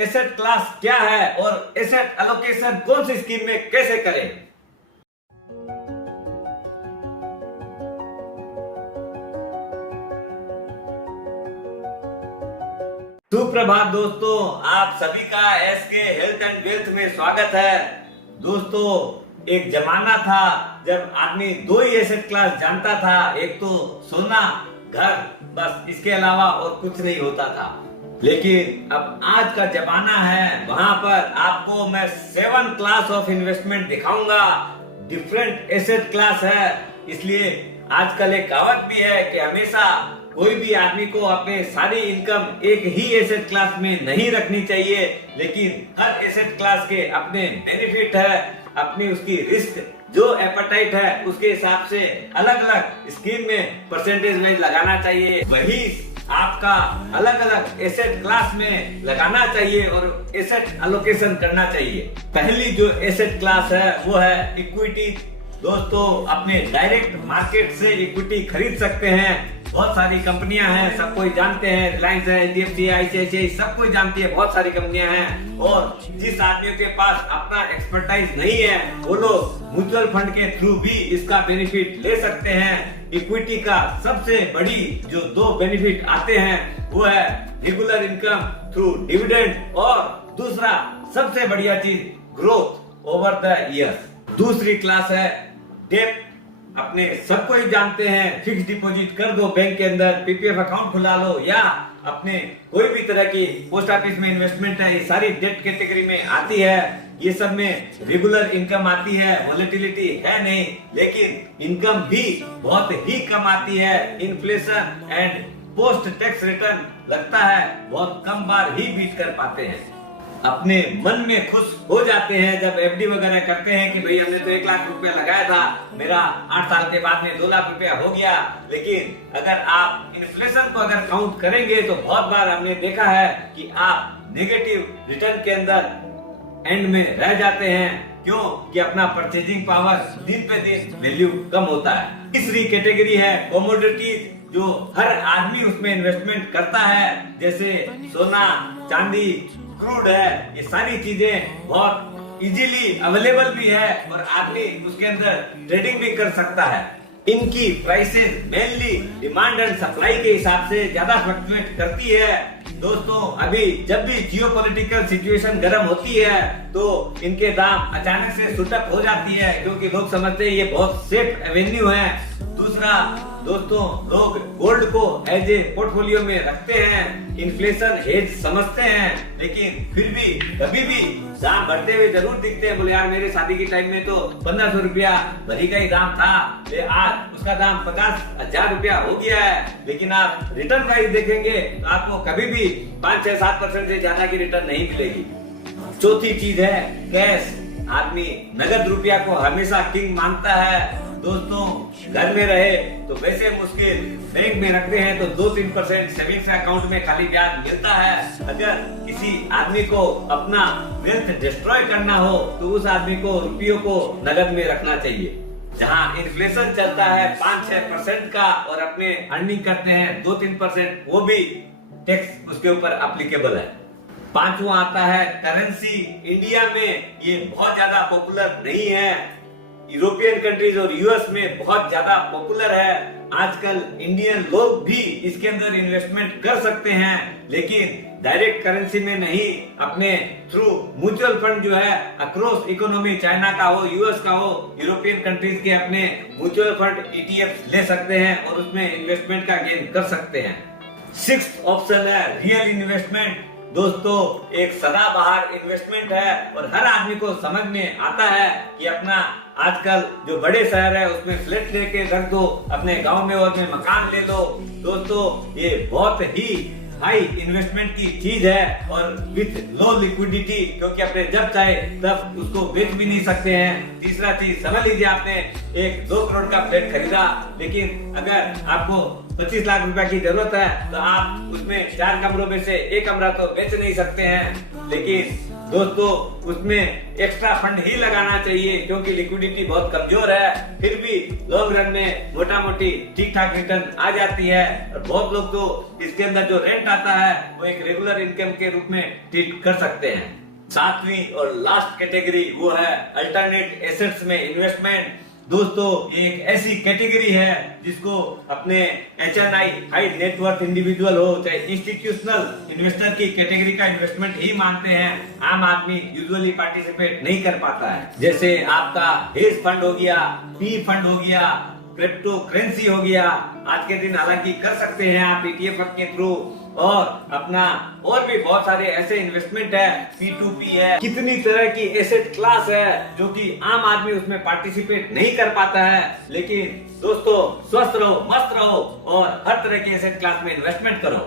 Asset class क्या है और एसेट एलोकेशन कौन सी स्कीम में कैसे करें। सुप्रभात दोस्तों, आप सभी का एसके हेल्थ एंड वेल्थ में स्वागत है। दोस्तों, एक जमाना था जब आदमी दो ही एसेट क्लास जानता था, एक तो सोना, घर, बस इसके अलावा और कुछ नहीं होता था। लेकिन अब आज का जमाना है, वहां पर आपको मैं 7 क्लास ऑफ इन्वेस्टमेंट दिखाऊंगा। डिफरेंट एसेट क्लास है, इसलिए आजकल एक कहावत भी है कि हमेशा कोई भी आदमी को अपने सारी इनकम एक ही एसेट क्लास में नहीं रखनी चाहिए, लेकिन हर एसेट क्लास के अपने बेनिफिट है, अपनी उसकी रिस्क जो एपेटाइट है उसके हिसाब से अलग अलग स्कीम में परसेंटेज में लगाना चाहिए। वही आपका अलग अलग एसेट क्लास में लगाना चाहिए और एसेट एलोकेशन करना चाहिए। पहली जो एसेट क्लास है वो है इक्विटी। दोस्तों, अपने डायरेक्ट मार्केट से इक्विटी खरीद सकते हैं। बहुत सारी कंपनियां हैं, सब कोई जानते हैं, रिलायंस है, एचडीएफसी, आईसीआईसीआई, सब कोई जानती है, बहुत सारी कंपनियां हैं। और जिस आदमियों के पास अपना एक्सपर्टाइज नहीं है वो लोग म्यूचुअल फंड के थ्रू भी इसका बेनिफिट ले सकते हैं। इक्विटी का सबसे बड़ी जो 2 बेनिफिट आते हैं वो है रेगुलर इनकम थ्रू डिविडेंड और दूसरा सबसे बढ़िया चीज ग्रोथ ओवर द ईयर्स। दूसरी क्लास है डेट। अपने सबको ही जानते हैं, फिक्स डिपॉजिट कर दो बैंक के अंदर, पीपीएफ अकाउंट खुला लो या अपने कोई भी तरह की पोस्ट ऑफिस में इन्वेस्टमेंट है, ये सारी डेट कैटेगरी में आती है। ये सब में रेगुलर इनकम आती है, वॉलेटिलिटी है नहीं, लेकिन इनकम भी बहुत ही कम आती है। Inflation and post tax return लगता है बहुत कम बार ही बीट कर पाते हैं। अपने मन में खुश हो जाते हैं जब एफडी वगैरह करते हैं कि भाई हमने तो 1 लाख रुपया लगाया था, मेरा 8 साल के बाद में 2 लाख रुपया हो गया। लेकिन अगर आप इन्फ्लेशन को अगर काउंट करेंगे तो बहुत बार हमने देखा है कि आप नेगेटिव रिटर्न के अंदर एंड में रह जाते हैं। क्यों? कि अपना परचेजिंग पावर दिन पे दिन वैल्यू कम होता है। तीसरी कैटेगरी है कमोडिटी, जो हर आदमी उसमें इन्वेस्टमेंट करता है, जैसे सोना, चांदी, क्रूड है। ये सारी चीजें बहुत इजीली अवेलेबल भी है और आदमी उसके अंदर ट्रेडिंग भी कर सकता है। इनकी prices mainly demand and supply के हिसाब से ज्यादा फ्लक्चुएट करती है। दोस्तों, अभी जब भी जियोपॉलिटिकल सिचुएशन गर्म होती है तो इनके दाम अचानक से सुटअप हो जाती है, क्योंकि लोग समझते हैं ये बहुत सेफ एवेन्यू है। दूसरा दोस्तों, लोग गोल्ड को एज ए पोर्टफोलियो में रखते हैं, इन्फ्लेशन हेज समझते हैं, लेकिन फिर भी कभी भी दाम बढ़ते हुए जरूर दिखते हैं। बोले यार, मेरे शादी के टाइम में तो 1500 रुपया भरी का ही दाम था, आज उसका दाम 50,000 रुपया हो गया है। लेकिन आप रिटर्न प्राइस देखेंगे तो आपको कभी भी 5-6-7% से ज्यादा की रिटर्न नहीं मिलेगी। चौथी चीज है कैश। आदमी नगद रुपया को हमेशा किंग मानता है। दोस्तों, घर में रहे तो वैसे मुश्किल, बैंक में रखते हैं तो 2-3% सेविंग्स अकाउंट में खाली ब्याज मिलता है। अगर किसी आदमी को अपना वेल्थ डिस्ट्रॉय करना हो तो उस आदमी को रुपयों को नगद में रखना चाहिए। जहां इन्फ्लेशन चलता है 5-6% का और अपने अर्निंग करते हैं 2-3%, वो भी टैक्स उसके ऊपर एप्लीकेबल है। 5वां आता है करेंसी। इंडिया में ये बहुत ज्यादा पॉपुलर नहीं है, यूरोपियन कंट्रीज और यूएस में बहुत ज्यादा पॉपुलर है। आजकल इंडियन लोग भी इसके अंदर इन्वेस्टमेंट कर सकते हैं, लेकिन डायरेक्ट करेंसी में नहीं, अपने थ्रू म्यूचुअल फंड जो है अक्रॉस इकोनॉमी, चाइना का हो, यूएस का हो, यूरोपियन कंट्रीज के अपने म्यूचुअल फंड ईटीएफ ले सकते हैं और उसमें इन्वेस्टमेंट का गेन कर सकते हैं। 6th ऑप्शन है रियल इन्वेस्टमेंट। दोस्तों, एक सदाबहार इन्वेस्टमेंट है और हर आदमी को समझ में आता है कि अपना आजकल जो बड़े शहर है उसमें फ्लैट लेके रख दो, अपने गांव में और में मकान ले लो। दोस्तों, ये बहुत ही हाई इन्वेस्टमेंट की चीज है और विथ लो लिक्विडिटी, क्योंकि अपने जब चाहे तब उसको बेच भी नहीं सकते हैं। तीसरा चीज समझ लीजिए आपने एक 2 करोड़ का फ्लैट खरीदा, लेकिन अगर आपको 25 लाख रुपए की जरूरत है तो आप उसमें 4 कमरों में से 1 कमरा तो बेच नहीं सकते हैं। लेकिन दोस्तों उसमें एक्स्ट्रा फंड ही लगाना चाहिए, क्योंकि लिक्विडिटी बहुत कमजोर है। फिर भी लॉन्ग रन में मोटा मोटी ठीक ठाक रिटर्न आ जाती है, और बहुत लोग तो इसके अंदर जो रेंट आता है वो एक रेगुलर इनकम के रूप में ट्रीट कर सकते हैं। 7वीं और लास्ट कैटेगरी वो है अल्टरनेट एसेट्स में इन्वेस्टमेंट। दोस्तों ये एक ऐसी कैटेगरी है जिसको अपने HNI हाई नेटवर्थ इंडिविजुअल हो चाहे इंस्टीट्यूशनल इन्वेस्टर की कैटेगरी का इन्वेस्टमेंट ही मानते हैं। आम आदमी यूजुअली पार्टिसिपेट नहीं कर पाता है। जैसे आपका हेज फंड हो गया, पी फंड हो गया, क्रिप्टो करेंसी हो गया। आज के दिन हालांकि कर सकते हैं आप ETF के थ्रू, और अपना और भी बहुत सारे ऐसे इन्वेस्टमेंट है, P2P है, कितनी तरह की एसेट क्लास है जो कि आम आदमी उसमें पार्टिसिपेट नहीं कर पाता है। लेकिन दोस्तों स्वस्थ रहो, मस्त रहो और हर तरह की एसेट क्लास में इन्वेस्टमेंट करो।